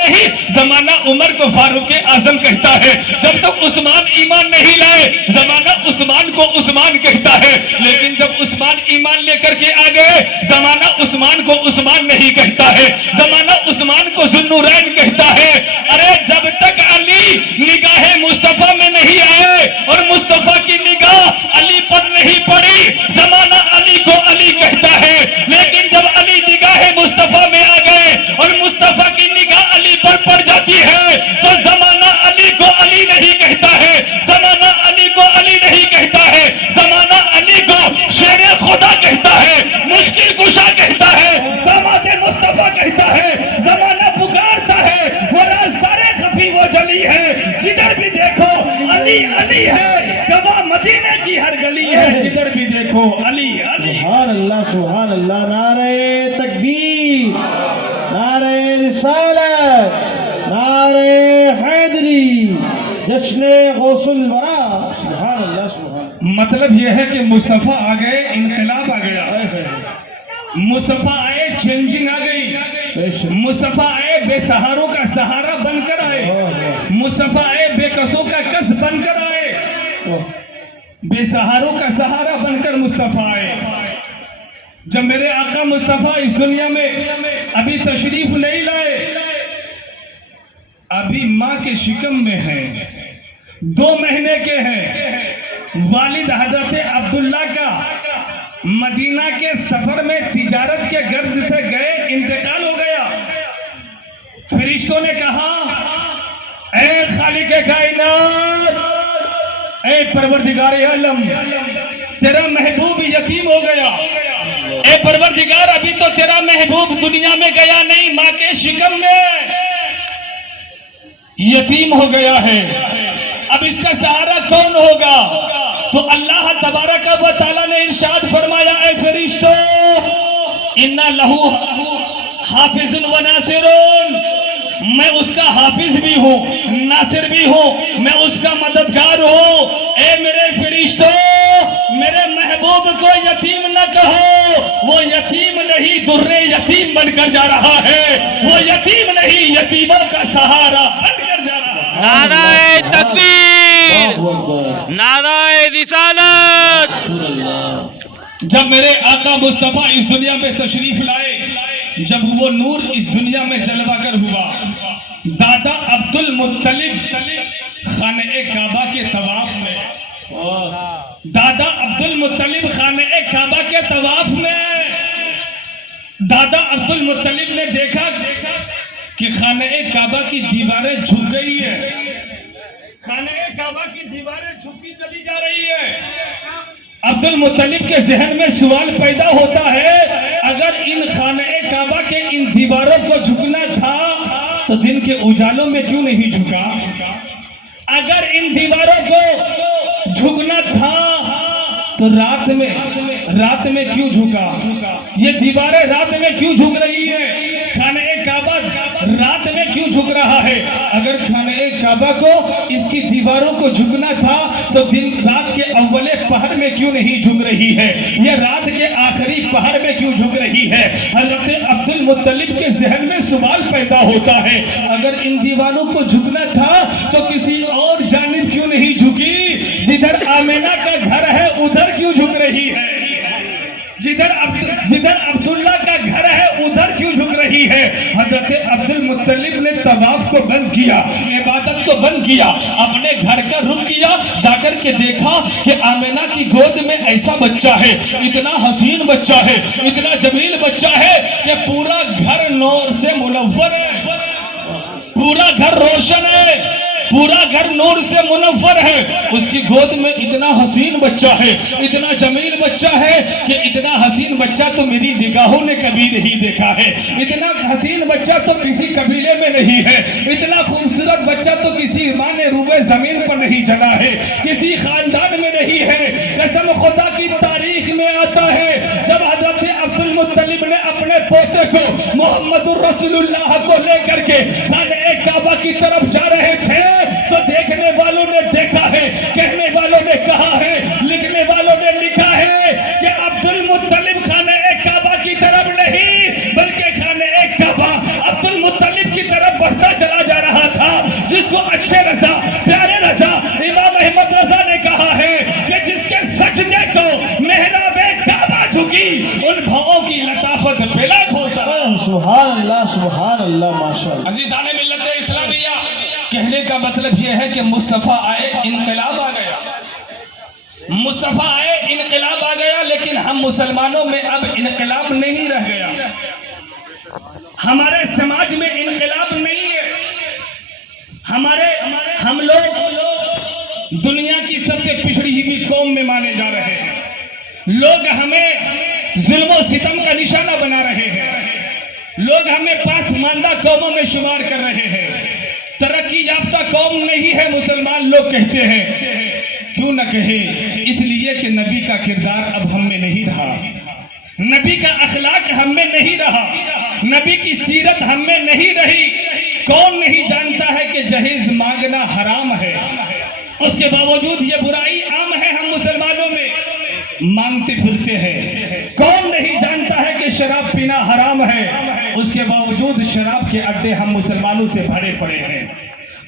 نہیں, زمانہ عمر کو فاروق اعظم کہتا ہے. جب تک عثمان ایمان نہیں لائے زمانہ عثمان کو عثمان کہتا ہے, لیکن جب عثمان ایمان لے کر کے آ گئے زمانہ عثمان کو عثمان نہیں کہتا ہے, زمانہ عثمان کو ذوالنورین کہتا ہے. ارے جب تک علی نگاہ مصطفیٰ میں نہیں آئے اور مصطفیٰ کی نگاہ علی پر نہیں پڑی زمانہ علی کو علی کہتا ہے, لیکن جب علی نگاہ مصطفیٰ میں آ گئے اور مصطفیٰ کی نگاہ علی پر پڑ جاتی ہے تو زمانہ علی کو علی نہیں کہتا ہے, زمانہ علی کو علی نہیں کہتا ہے, زمانہ علی کو شیر خدا کہتا ہے, مشکل کشا کہتا ہے, داماد مصطفیٰ کہتا ہے. زمانہ پکارتا ہے وہ رازدار خفی وہ جلی ہے, جدھر بھی دیکھو علی علی ہے, گواہ مدینے کی ہر گلی ہے, جدھر بھی دیکھو علی علی. سبحان اللہ سبحان اللہ. نعرہ تکبیر, نعرہ رسالت, نعرہ حیدری, جشن غوث الورا. سبحان اللہ سبحان اللہ. مطلب یہ ہے کہ مصطفیٰ آ گئے, انقلاب آ گیا, مصطفیٰ آئے, چینجنگ آ گئی, مصطفیٰ آئے بے سہاروں کا سہارا بن کر آئے, مصطفیٰ آئے بے کسوں کا کس بن کر آئے, بے سہاروں کا سہارا بن کر مصطفیٰ آئے. جب میرے آقا مصطفیٰ اس دنیا میں ابھی تشریف نہیں لائے, ابھی ماں کے شکم میں ہیں, 2 مہینے کے ہیں. والد حضرت عبداللہ کا مدینہ کے سفر میں تجارت کے غرض سے گئے, انتقال ہو گیا. فرشتوں نے کہا اے خالق کائنات, اے پروردگار عالم, تیرا محبوب یتیم ہو گیا. اے پروردگار ابھی تو تیرا محبوب دنیا میں گیا نہیں, ماں کے شکم میں یتیم ہو گیا ہے, اب اس کا سہارا کون ہوگا؟ تو اللہ تبارک و تعالیٰ نے ارشاد فرمایا اے فرشتو اِنَّ لَهُ حافظ و ناصرون, میں اس کا حافظ بھی ہوں, ناصر بھی ہوں, میں اس کا مددگار ہوں. اے میرے فرشتو, میرے محبوب کو یتیم نہ کہو, وہ یتیم نہیں در یتیم بن کر جا رہا ہے, وہ یتیم نہیں یتیموں کا سہارا بن کر جا رہا ہے. نعرہ تکبیر, نعرہ رسالت. جب میرے آقا مصطفیٰ اس دنیا میں تشریف لائے, جب وہ نور اس دنیا میں جلوہ گر ہوا, دادا عبد المطلب خانہ کعبہ کے طواف میں, دادا عبد المطلب خانہ کعبہ کے طواف میں, دادا عبد المطلب نے دیکھا کہ خانہ کعبہ کی دیواریں جھک گئی ہے, خانہ کعبہ کی دیواریں جھکتی چلی جا رہی ہے. عبد المطلب کے ذہن میں سوال پیدا ہوتا ہے, اگر ان خانہ کعبہ کے ان دیواروں کو جھکنا تھا تو دن کے اجالوں میں کیوں نہیں جھکا؟ اگر ان دیواروں کو جھکنا تھا تو رات میں کیوں جھکا؟ یہ دیواریں رات میں کیوں جھک رہی ہے؟ خانہ کعبہ رات میں کیوں جھک رہا ہے؟ اگر خانہ کعبہ کو اس کی دیواروں کو جھکنا تھا تو دن رات کے اولے پہر میں کیوں نہیں جھک رہی ہے؟ یہ رات کے آخری پہر میں کیوں جھک رہی ہے؟ حضرت عبد المطلب کے ذہن میں سوال پیدا ہوتا ہے, اگر ان دیواروں کو جھکنا تھا تو کسی اور جانب کیوں نہیں جھکی؟ جدھر آمینہ کا گھر ہے ادھر کیوں جھک رہی ہے؟ جدھر عبداللہ کا گھر ہے ادھر کیوں جھک رہی ہے؟ حضرت عبد المطلب نے طواف کو بند کیا, عبادت کو بند کیا, اپنے گھر کا رخ کیا, جا کر کے دیکھا کہ آمینہ کی گود میں ایسا بچہ ہے, اتنا حسین بچہ ہے, اتنا جمیل بچہ ہے کہ پورا گھر نور سے منور ہے, پورا گھر روشن ہے, پورا گھر نور سے منور ہے. اس کی گود میں اتنا حسین بچہ ہے, اتنا جمیل بچہ ہے کہ اتنا حسین بچہ تو میری نگاہوں نے کبھی نہیں دیکھا ہے, اتنا حسین بچہ تو کسی قبیلے میں نہیں ہے, اتنا خوبصورت بچہ تو کسی ماں نے روئے زمین پر نہیں جنا ہے, کسی خاندان میں نہیں ہے. قسم خدا کی تاریخ میں آتا ہے جب حضرت عبد المطلب نے اپنے پوتے کو محمد الرسول اللہ کو لے کر کے خانہ کعبہ کی طرف جا رہے تھے تو دیکھنے والوں نے دیکھا ہے, کہنے والوں نے کہا ہے, لکھنے والوں نے لکھا ہے کہ عبد المطلب خانہ کعبہ کی طرف نہیں بلکہ خانہ کعبہ عبد المطلب کی طرف بڑھتا بڑھتا چلا جا رہا تھا، جس کو اچھے رضا پیارے رضا امام احمد رضا نے کہا ہے کہ جس کے سجدے کو محراب کعبہ جھکی، ان بھاؤں کی لطافت بلا کھوسا۔ سبحان اللہ ماشاء اللہ۔ عزیزان ملت اسلامیہ، کہنے کا مطلب یہ ہے کہ مصطفیٰ آئے انقلاب آ گیا، مصطفیٰ آئے انقلاب آ گیا، لیکن ہم مسلمانوں میں اب انقلاب نہیں رہ گیا، ہمارے سماج میں انقلاب نہیں ہے، ہم لوگ دنیا کی سب سے پچھڑی ہوئی قوم میں مانے جا رہے ہیں، لوگ ہمیں ظلم و ستم کا نشانہ بنا رہے ہیں، لوگ ہمیں پاسماندہ قوموں میں شمار کر رہے ہیں، ترقی یافتہ قوم نہیں ہے مسلمان لوگ کہتے ہیں، کیوں نہ کہے؟ اس لیے کہ نبی کا کردار اب ہم میں نہیں رہا، نبی کا اخلاق ہم میں نہیں رہا، نبی کی سیرت ہم میں نہیں رہی۔ کون نہیں جانتا ہے کہ جہیز مانگنا حرام ہے، اس کے باوجود یہ برائی عام ہے، ہم مسلمانوں میں مانگتے پھرتے ہیں۔ کون نہیں جانتا ہے کہ شراب پینا حرام ہے، اس کے باوجود شراب کے اڈے ہم مسلمانوں سے بھرے پڑے ہیں۔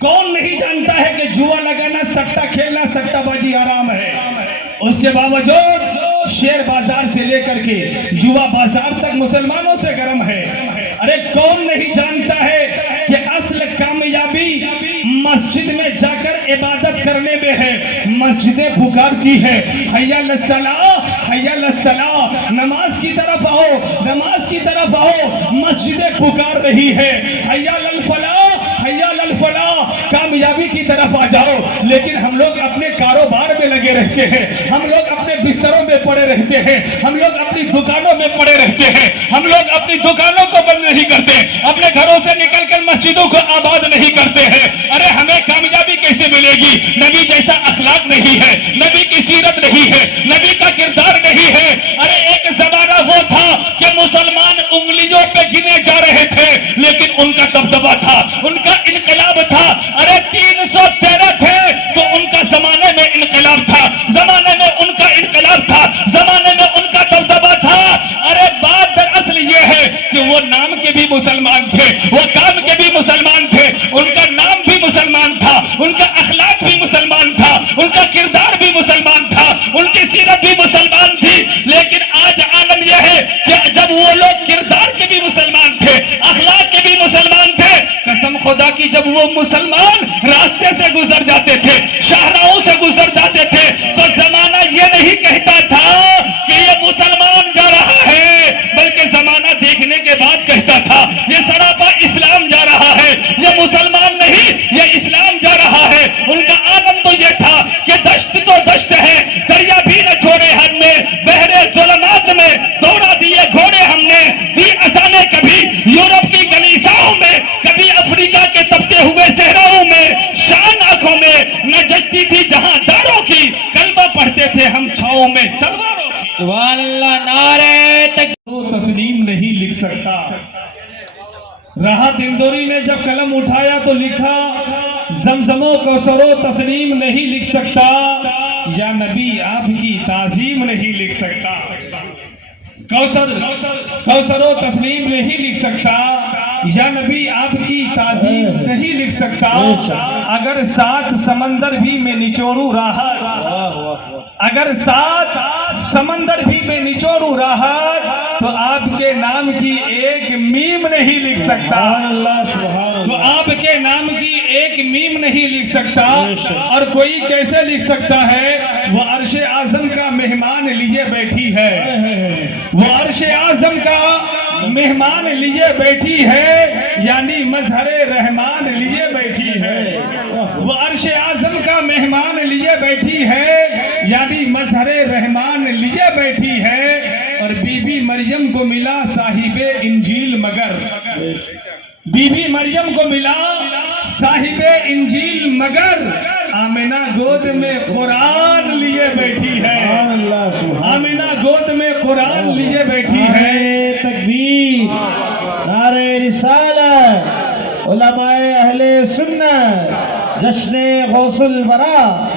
کون نہیں جانتا ہے کہ جوا لگانا، سٹا کھیلنا، سٹا بازی حرام ہے، اس کے باوجود شیر بازار سے لے کر کے جوا بازار تک مسلمانوں سے گرم ہے۔ ارے کون نہیں جانتا ہے کہ اصل کامیابی مسجد میں جا کر عبادت کرنے میں ہے، مسجدیں پکارتی ہے حی علی الصلاۃ، حی علی الصلاۃ، نماز کی طرف آؤ، نماز کی طرف آؤ، مسجدیں پکار رہی ہے حی علی الفلاح، حی علی الفلاح، کامیابی کی طرف آ جاؤ، لیکن ہم لوگ اپنے کاروبار میں لگے رہتے ہیں، ہم لوگ اپنے بستروں میں پڑے رہتے ہیں، ہم لوگ اپنی دکانوں میں پڑے رہتے ہیں، ہم لوگ اپنی دکانوں کو بند نہیں کرتے، اپنے گھروں سے نکل کر مسجدوں کو آباد نہیں کرتے ہیں۔ ارے ہمیں کامیابی کیسے ملے گی؟ نبی جیسا اخلاق نہیں ہے، نبی کی سیرت نہیں ہے، نبی کا کردار نہیں ہے۔ ارے ایک زمانہ وہ تھا کہ مسلمان انگلیوں پہ گنے جا رہے تھے، لیکن ان کا دبدبہ تھا، ان کا انقلاب تھا۔ ارے 313 تھے تو ان کا زمانے میں انقلاب تھا، زمانے میں ان کا انقلاب تھا، زمانے میں ان کا دبدبہ تھا۔ ارے بات دراصل یہ ہے کہ وہ نام کے بھی مسلمان تھے، وہ کام کے بھی مسلمان تھے، ان کا نام بھی مسلمان تھا، ان کا اخلاق بھی مسلمان تھا، ان کا کردار بھی مسلمان تھا، ان کی سیرت بھی مسلمان تھی۔ لیکن آج عالم یہ ہے کہ جب وہ لوگ کردار کے بھی مسلمان تھے، اخلاق کے بھی مسلمان تھے، قسم خدا کی جب وہ مسلمان راستے سے گزر جاتے تھے، شاہراہوں سے گزر جاتے تھے، تو زمانہ یہ نہیں کہتا تھا کہ یہ مسلمان جا رہا ہے، بلکہ زمانہ دیکھنے کے بعد کہتا تھا یہ سراپا اسلام جا رہا ہے، یہ مسلمان نہیں یہ اسلام جا رہا ہے۔ ان کا عالم تو یہ تھا کہ دشت تو دشت ہے، دریا بھی نہ چھوڑے ہم نے، بحر ظلمات میں دوڑا دیے گھوڑے ہم نے، دی اذانیں کبھی یورپ کی کلیساؤں میں، کبھی افریقہ کے تپتے ہوئے صحراؤں میں، شان آنکھوں میں نہ جچتی تھی جہاں داروں کی، کلمہ پڑھتے تھے ہم چھاؤں میں تلواروں کی۔ سبحان اللہ، نعرہ تکبیر۔ تسلیم نہیں لکھ سکتا۔ رہا دندوری نے جب قلم اٹھایا تو لکھا زمزم و کوثر و تسلیم نہیں لکھ سکتا، یا نبی آپ کی تعظیم نہیں لکھ سکتا۔ کوثر و تسلیم نہیں لکھ سکتا، یا نبی آپ کی تعظیم نہیں لکھ سکتا۔ اگر 7 سمندر بھی میں نچوڑوں راحت، اگر 7 سمندر بھی میں نچوڑوں راحت، تو آپ کے نام کی ایک میم نہیں لکھ سکتا، تو آپ کے نام کی ایک میم نہیں لکھ سکتا۔ اور کوئی کیسے لکھ سکتا ہے؟ وہ عرش اعظم کا مہمان لیے بیٹھی ہے، وہ عرش اعظم کا مہمان لیے بیٹھی ہے، یعنی مظہر رحمان لیے بیٹھی ہے، وہ عرش اعظم کا مہمان لیے بیٹھی ہے، یعنی مظہر رحمان لیے بیٹھی ہے۔ اور بی بی مریم کو ملا صاحب انجیل مگر، بی بی مریم کو ملا صاحب انجیل مگر، آمنہ گود میں قرآن لیے بیٹھی ہے، آمنہ گود میں قرآن لیے بیٹھی ہے۔ تکبیر، نعرہ رسالت، علماء اہل سنت، جشن غوث الورا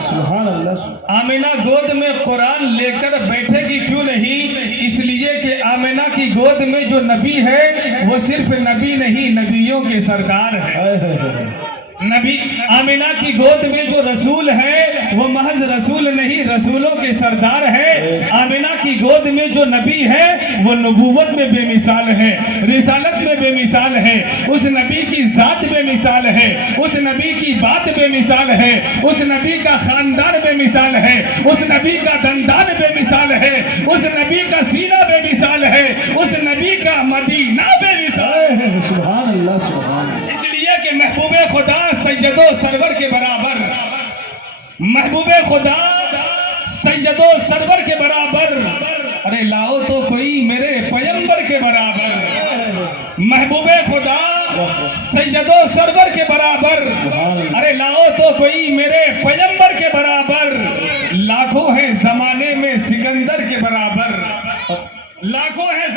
سبحان اللہ آمینہ گود میں قرآن لے کر بیٹھے گی کیوں نہیں؟ اس لیے کہ آمینہ کی گود میں جو نبی ہے وہ صرف نبی نہیں نبیوں کے سردار ہے نبی آمینہ کی گود میں جو رسول ہے وہ محض رسول نہیں رسولوں کے سردار ہے آمینہ کی گود میں جو نبی ہے وہ نبوت میں بے مثال ہے رسالت میں بے مثال ہے اس نبی کی ذات بے مثال ہے اس نبی کی بات بے مثال ہے اس نبی کا خاندان بے مثال ہے اس نبی کا دندان بے مثال ہے اس نبی کا سینہ بے مثال ہے اس نبی کا مدینہ بے مثال ہے سبحان اللہ سبحان اللہ اس لیے کہ محبوب خدا سید و سرور کے برابر محبوب خدا سید و سرور کے برابر ارے لاؤ تو کوئی میرے پیمبر کے برابر محبوب خدا سید و سرور کے برابر ارے لاؤ تو کوئی میرے پیمبر کے برابر لاکھوں ہیں زمانے میں سکندر کے برابر لاکھوں ہیں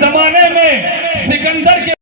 زمانے میں سکندر کے